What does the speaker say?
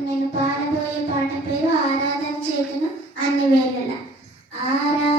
నేను పాడబోయే పాట పేరు ఆరాధన చేతును అన్ని వేళల. ఆరా